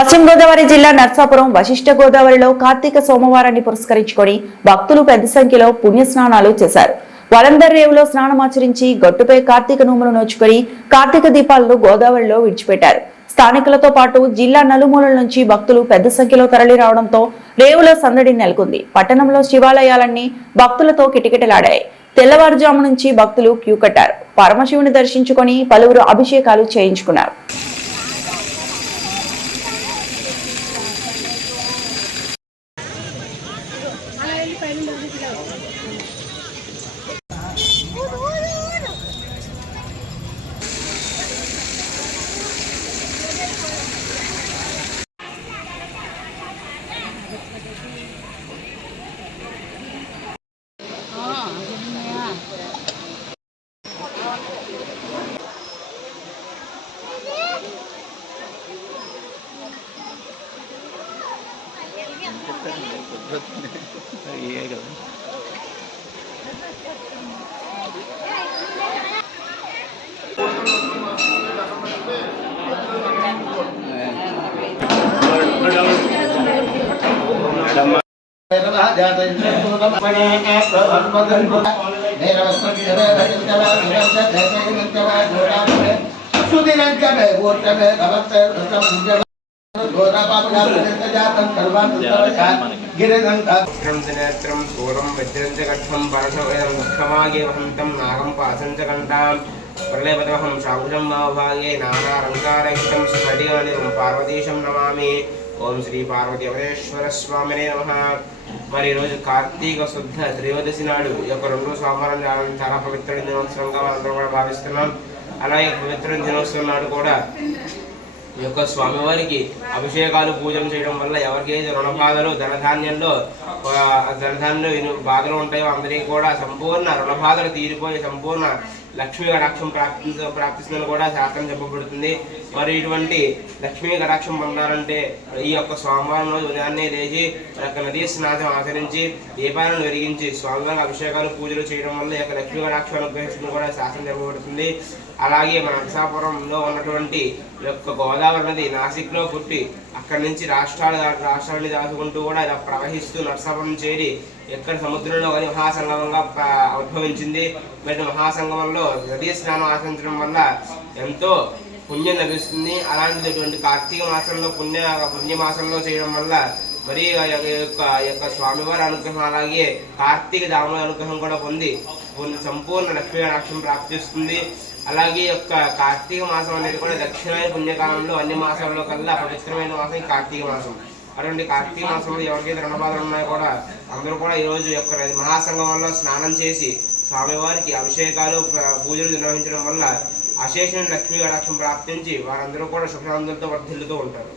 పశ్చిమ గోదావరి జిల్లా నర్సాపురం వశిష్ఠ గోదావరిలో కార్తీక సోమవారాన్ని పురస్కరించుకొని భక్తులు పెద్ద సంఖ్యలో పుణ్యస్నానాలు చేశారు. వలందర్ రేవులో స్నానమాచరించి గట్టుపై కార్తీక నోములు నోచుకొని కార్తీక దీపాలను గోదావరిలో విడిచిపెట్టారు. స్థానికులతో పాటు జిల్లా నలుమూలల నుంచి భక్తులు పెద్ద సంఖ్యలో తరలి రావడంతో రేవులో సందడి నెలకొంది. పట్టణంలో శివాలయాలన్నీ భక్తులతో కిటకిటలాడాయి. తెల్లవారుజాము నుంచి భక్తులు క్యూ కట్టారు. పరమశివుని దర్శించుకొని పలువురు అభిషేకాలు చేయించుకున్నారు. iya kan. गिरिदन्तं सूरं वज्रं च कट्ठं परशवयं क्षमागे वहन्तं नागं पासं च कण्ठां प्रलयपदवहं शाकुशं भागे नानालङ्कारयुक्तं स्फटिकानिं पार्वतीशं नमामि. ఓం శ్రీ పార్వతీ పరమేశ్వర స్వామినే నమః. మరి ఈరోజు కార్తీక శుద్ధ త్రయోదశి నాడు ఈ యొక్క 2 సోమవారం చాలా పవిత్రమైన దినోత్సవంగా మనందరం కూడా భావిస్తున్నాం. అలాగే పవిత్రమైన దినోత్సవం నాడు కూడా ఈ యొక్క స్వామివారికి అభిషేకాలు పూజలు చేయడం వల్ల ఎవరికైతే రుణబాధలు ధనధాన్యంలో బాధలు ఉంటాయో అందరికీ కూడా సంపూర్ణ రుణబాధలు తీరిపోయి సంపూర్ణ లక్ష్మీ కటాక్షం ప్రాప్తిస్తుందని కూడా శాస్త్రం చెప్పబడుతుంది. మరి ఇటువంటి లక్ష్మీ కటాక్షం పొందాలంటే ఈ యొక్క సోమవారం రోజు ఉదయాన్నే లేచి నదీ స్నానం ఆచరించి దీపాలను వెలిగించి స్వామివారికి అభిషేకాలు పూజలు చేయడం వల్ల ఈ యొక్క లక్ష్మీ కటాక్షం అనుగ్రహిస్తుంది కూడా శాస్త్రం చెప్పబడుతుంది. అలాగే మన నరసాపురంలో ఉన్నటువంటి యొక్క గోదావరి నది నాసిక్లో పుట్టి అక్కడి నుంచి రాష్ట్రాలని దాచుకుంటూ కూడా ఇలా ప్రవహిస్తూ నరసాపురం చేరి ఎక్కడ సముద్రంలో కానీ మహాసంగమంగా ఉద్భవించింది. మరి మహాసంగమంలో నదీ స్నానం ఆచరించడం వల్ల ఎంతో పుణ్యం లభిస్తుంది. అలాంటిటువంటి కార్తీక మాసంలో పుణ్యమాసంలో చేయడం వల్ల మరి యొక్క స్వామివారి అనుగ్రహం అలాగే కార్తీక దాముల అనుగ్రహం కూడా పొంది సంపూర్ణ లక్ష్మీ కటాక్షం ప్రాప్తిస్తుంది. అలాగే యొక్క కార్తీక మాసం అనేది కూడా దక్షిణమైన పుణ్యకాలంలో అన్ని మాసాల్లో కల్లా పవిత్రమైన మాసం ఈ కార్తీక మాసం. అటువంటి కార్తీక మాసంలో ఎవరికైతే రుణబాధలు ఉన్నాయో కూడా అందరూ కూడా ఈరోజు యొక్క మహాసంగమంలో స్నానం చేసి స్వామివారికి అభిషేకాలు పూజలు నిర్వహించడం వల్ల అశేషమైన లక్ష్మీ కటాక్షం ప్రాప్తించి వారందరూ కూడా సుఖానందంతో వర్ధిల్లుతూ ఉంటారు.